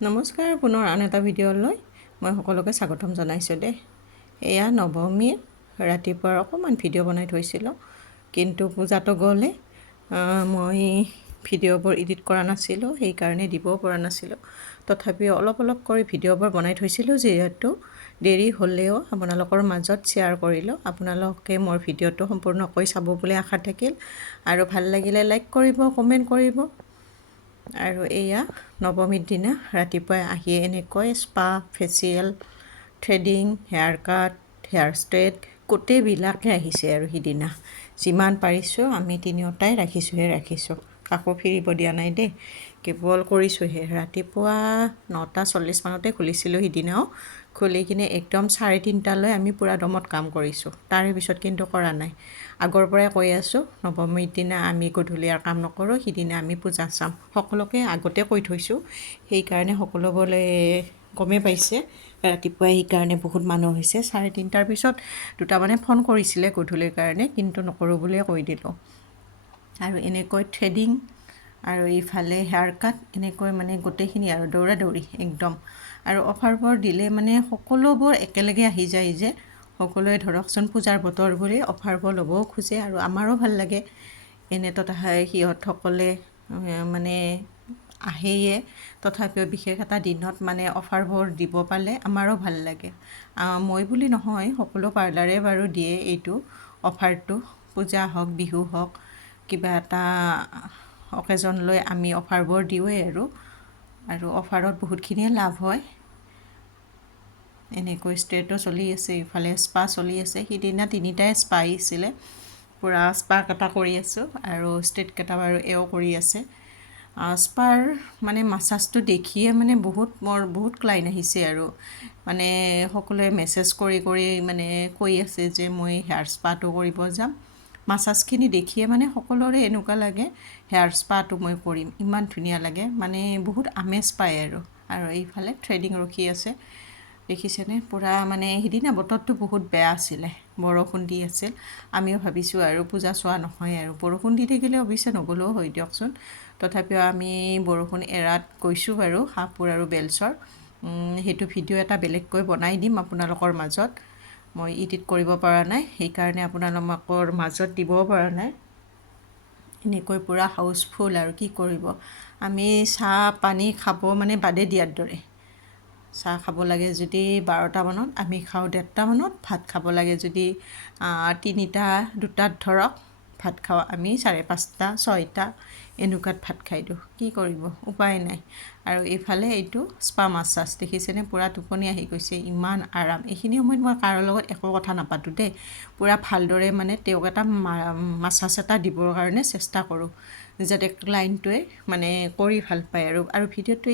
নমস্কাৰ পুনৰ আন এটা ভিডিঅ'লৈ মই সকলোকে স্বাগতম জনাইছোঁ দেই। এয়া নৱমীৰ ৰাতিপুৱাৰ অকণমান ভিডিঅ' বনাই থৈছিলোঁ, কিন্তু পূজাটো গ'লে মই ভিডিঅ'বোৰ এডিট কৰা নাছিলোঁ, সেইকাৰণে দিবও পৰা নাছিলোঁ। তথাপিও অলপ অলপ কৰি ভিডিঅ'বোৰ বনাই থৈছিলোঁ, যিহেতু দেৰি হ'লেও আপোনালোকৰ মাজত শ্বেয়াৰ কৰিলোঁ। আপোনালোকে মোৰ ভিডিঅ'টো সম্পূৰ্ণকৈ চাব বুলি আশা থাকিল, আৰু ভাল লাগিলে লাইক কৰিব, কমেণ্ট কৰিব। আৰু এয়া নৱমীৰ দিনা ৰাতিপুৱাই আহি এনেকৈ স্পা, ফেচিয়েল, থ্ৰেডিং, হেয়াৰ কাট, হেয়াৰ ষ্ট্ৰেট গোটেইবিলাকে আহিছে। আৰু সিদিনা যিমান পাৰিছোঁ আমি তিনিওটাই ৰাখিছোঁ, কাকো ফিৰিব দিয়া নাই দেই, কেৱল কৰিছোঁহে। ৰাতিপুৱা 9:40 মানতে খুলিছিলোঁ সিদিনাও, খুলি কিনে একদম 3:30লৈ আমি পূৰা দমত কাম কৰিছোঁ। তাৰে পিছত কিন্তু কৰা নাই। আগৰ পৰাই কৈ আছোঁ, নৱমীৰ দিনা আমি গধূলি আৰু কাম নকৰোঁ, সিদিনা আমি পূজা চাম। সকলোকে আগতে কৈ থৈছোঁ, সেইকাৰণে সকলোবোৰে গমেই পাইছে। ৰাতিপুৱাই সেইকাৰণে বহুত মানুহ হৈছে। 3:30 পিছত দুটামানে ফোন কৰিছিলে গধূলিৰ কাৰণে, কিন্তু নকৰোঁ বুলিয়ে কৈ দিলোঁ। আৰু এনেকৈ থ্ৰেডিং আৰু ইফালে হেয়াৰ কাট, এনেকৈ মানে গোটেইখিনি আৰু দৌৰা দৌৰি একদম। আৰু অফাৰবোৰ দিলে মানে সকলোবোৰ একেলগে আহি যায় যে, সকলোৱে ধৰকচোন পূজাৰ বতৰ বুলি অফাৰবোৰ ল'বও খোজে, আৰু আমাৰো ভাল লাগে। এনেতো সিহঁতসকলে মানে আহেয়ে, তথাপিও বিশেষ এটা দিনত মানে অফাৰবোৰ দিব পালে আমাৰো ভাল লাগে। মই বুলি নহয়, সকলো পাৰ্লাৰে বাৰু দিয়ে এইটো অফাৰটো। পূজা হওক, বিহু হওক, কিবা এটা অকেজন লৈ আমি অফাৰবোৰ দিওঁৱেই। আৰু অফাৰত বহুতখিনিয়ে লাভ হয়। এনেকৈ ষ্ট্ৰেটো চলি আছে, ইফালে স্পা চলি আছে। সিদিনা তিনিটাই স্পা আহিছিলে, পূৰা স্পা কেইটা কৰি আছোঁ, আৰু ষ্ট্ৰেট কেইটা বাৰু এও কৰি আছে। স্পাৰ মানে মাছাজটো দেখিয়ে মানে বহুত ক্লাইণ্ট আহিছে, আৰু মানে সকলোৱে মেছেজ কৰি মানে কৈ আছে যে মই হেয়াৰ স্পাটো কৰিব যাম। মাছাজখিনি দেখিয়ে মানে সকলোৰে এনেকুৱা লাগে হেয়াৰ স্পাটো মই কৰিম, ইমান ধুনীয়া লাগে, মানে বহুত আমেজ পায়। আৰু এইফালে থ্ৰেডিং ৰখি আছে, দেখিছেনে? পূৰা মানে সিদিনা বতৰটো বহুত বেয়া আছিলে, বৰষুণ দি আছিল। আমিও ভাবিছোঁ আৰু পূজা চোৱা নহয়, আৰু বৰষুণ দি থাকিলে অৱশ্যে নগ'লেও হয় দিয়কচোন। তথাপিও আমি বৰষুণ এৰাত গৈছোঁ বাৰু হাঁহপুৰ আৰু বেলচৰ। সেইটো ভিডিঅ' এটা বেলেগকৈ বনাই দিম আপোনালোকৰ মাজত। মই এডিট কৰিব পৰা নাই, সেইকাৰণে আপোনালোকৰ মাজত দিবও পৰা নাই। এনেকৈ পূৰা হাউচফুল, আৰু কি কৰিব। আমি চাহ পানী খাব মানে বাদে দিয়াৰ দৰে। চাহ খাব লাগে যদি 12টা মানত, আমি খাওঁ 1:30 মানত। ভাত খাব লাগে যদি 3টা 2টাত ধৰক ভাত খাওঁ আমি 5:30 6টা এনেকুৱাত ভাত খাই দিওঁ। কি কৰিব, উপায় নাই। আৰু এইফালে এইটো স্পা মাছাজ দেখিছেনে? পূৰা টোপনি আহি গৈছে, ইমান আৰাম। এইখিনি সময়ত মই কাৰো লগত একো কথা নাপাতোঁ দেই, পূৰা ভালদৰে মানে তেওঁক এটা মাছাজ এটা দিবৰ কাৰণে চেষ্টা কৰোঁ, যাতে ক্লাইণ্টটোৱে মানে কৰি ভাল পায়। আৰু ভিডিঅ'টো